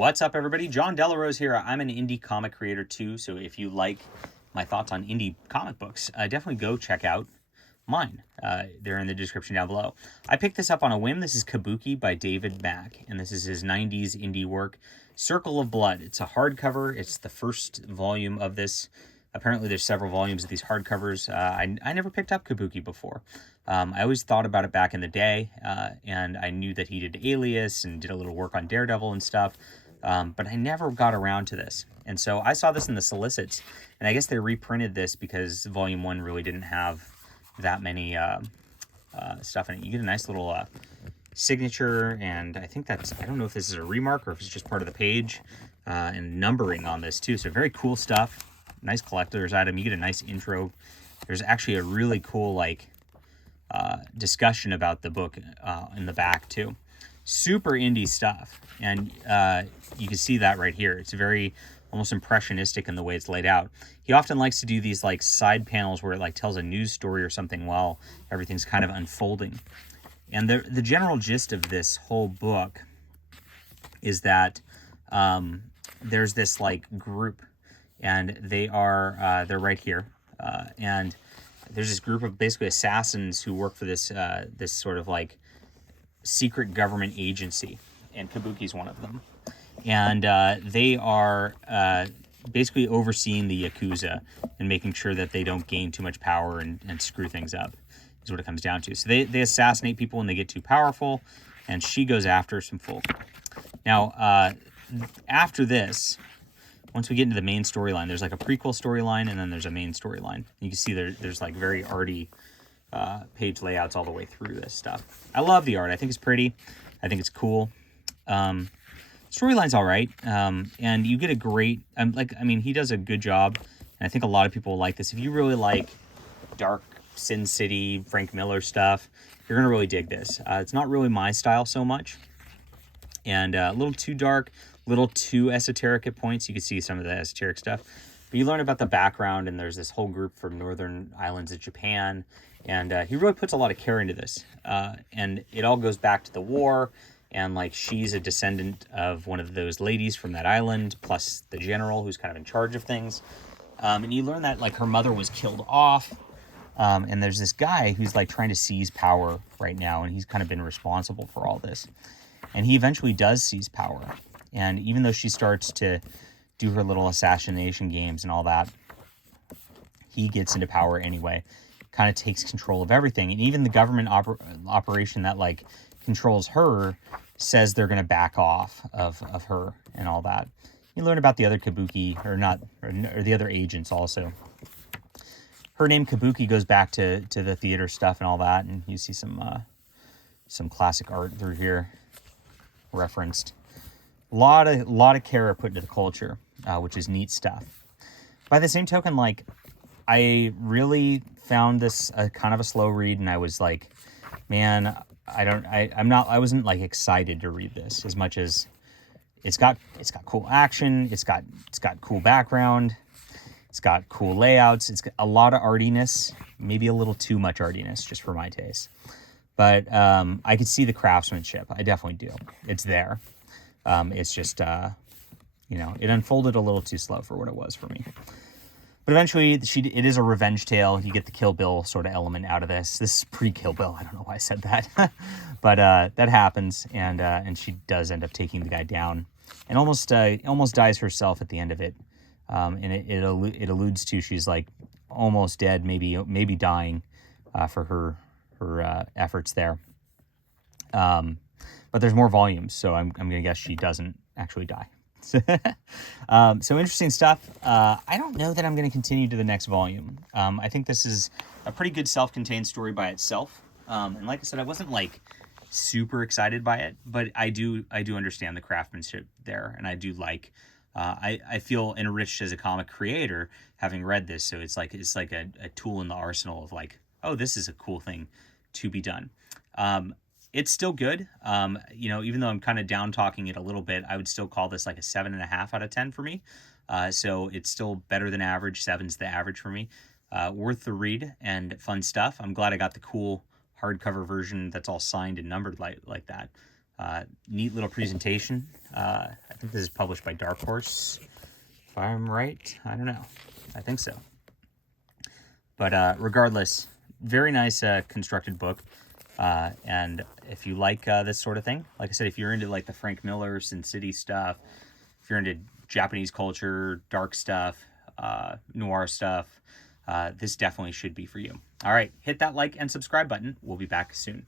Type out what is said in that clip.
What's up, everybody? John Delarose here. I'm an indie comic creator too, so if you like my thoughts on indie comic books, definitely go check out mine. They're in the description down below. I picked this up on a whim. This is Kabuki by David Mack, and this is his 90s indie work, Circle of Blood. It's a hardcover. It's the first volume of this. Apparently, there's several volumes of these hardcovers. I never picked up Kabuki before. I always thought about it back in the day, and I knew that he did Alias and did a little work on Daredevil and stuff, but I never got around to this. And so I saw this in the solicits, and I guess they reprinted this because Volume 1 really didn't have that many stuff in it. You get a nice little signature, and I think that's, I don't know if this is a remark or if it's just part of the page, and numbering on this too. So very cool stuff. Nice collector's item. You get a nice intro. There's actually a really cool discussion about the book in the back too. Super indie stuff, and you can see that right here. It's very almost impressionistic in the way it's laid out. He often likes to do these like side panels where it like tells a news story or something while everything's kind of unfolding. And the general gist of this whole book is that there's this like group, and they're right here, and there's this group of basically assassins who work for this this sort of like secret government agency, and Kabuki's one of them. And they are basically overseeing the Yakuza and making sure that they don't gain too much power and screw things up, is what it comes down to. So they assassinate people when they get too powerful, and she goes after some folk. Now, after this, once we get into the main storyline, there's like a prequel storyline, and then there's a main storyline. You can see there's like very arty page layouts all the way through this stuff. I love the art. I think it's pretty. I think it's cool. Storyline's all right. And you get a great, he does a good job. And I think a lot of people will like this. If you really like dark Sin City, Frank Miller stuff, you're going to really dig this. It's not really my style so much. And a little too dark, a little too esoteric at points. You can see some of the esoteric stuff. But you learn about the background, and there's this whole group from northern islands of Japan. And he really puts a lot of care into this. And it all goes back to the war. And like she's a descendant of one of those ladies from that island, plus the general who's kind of in charge of things. And you learn that like her mother was killed off. And there's this guy who's like trying to seize power right now. And he's kind of been responsible for all this. And he eventually does seize power. And even though she starts to do her little assassination games and all that, he gets into power anyway, kind of takes control of everything. And even the government operation that like controls her says they're going to back off of her and all that. You learn about the other Kabuki, or the other agents also. Her name Kabuki goes back to the theater stuff and all that, and you see some classic art through here referenced. A lot of care put into the culture, which is neat stuff. By the same token, like, I really found this kind of a slow read, and I was like, man, I wasn't like excited to read this as much as it's got cool action, it's got cool background, it's got cool layouts, it's got a lot of artiness, maybe a little too much artiness just for my taste. But I could see the craftsmanship. I definitely do. It's there. It's just, it unfolded a little too slow for what it was for me. But eventually, it is a revenge tale. You get the Kill Bill sort of element out of this. This is pre-Kill Bill. I don't know why I said that. But that happens, and she does end up taking the guy down. And almost dies herself at the end of it. And it alludes to she's like almost dead, maybe dying for her efforts there. But there's more volumes, so I'm going to guess she doesn't actually die. So interesting stuff. I don't know that I'm going to continue to the next volume. I think this is a pretty good self-contained story by itself. And like I said, I wasn't like super excited by it, but I do understand the craftsmanship there, and I do like. I feel enriched as a comic creator having read this. So it's like a tool in the arsenal of like, oh, this is a cool thing to be done. It's still good. Even though I'm kind of down talking it a little bit, I would still call this like a 7.5 out of 10 for me. So it's still better than average. 7's the average for me. Worth the read and fun stuff. I'm glad I got the cool hardcover version that's all signed and numbered like that. Neat little presentation. I think this is published by Dark Horse, if I'm right. I don't know. I think so. But regardless, very nice constructed book. And if you like this sort of thing, like I said, if you're into like the Frank Miller, Sin City stuff, if you're into Japanese culture, dark stuff, noir stuff, this definitely should be for you. All right, hit that like and subscribe button. We'll be back soon.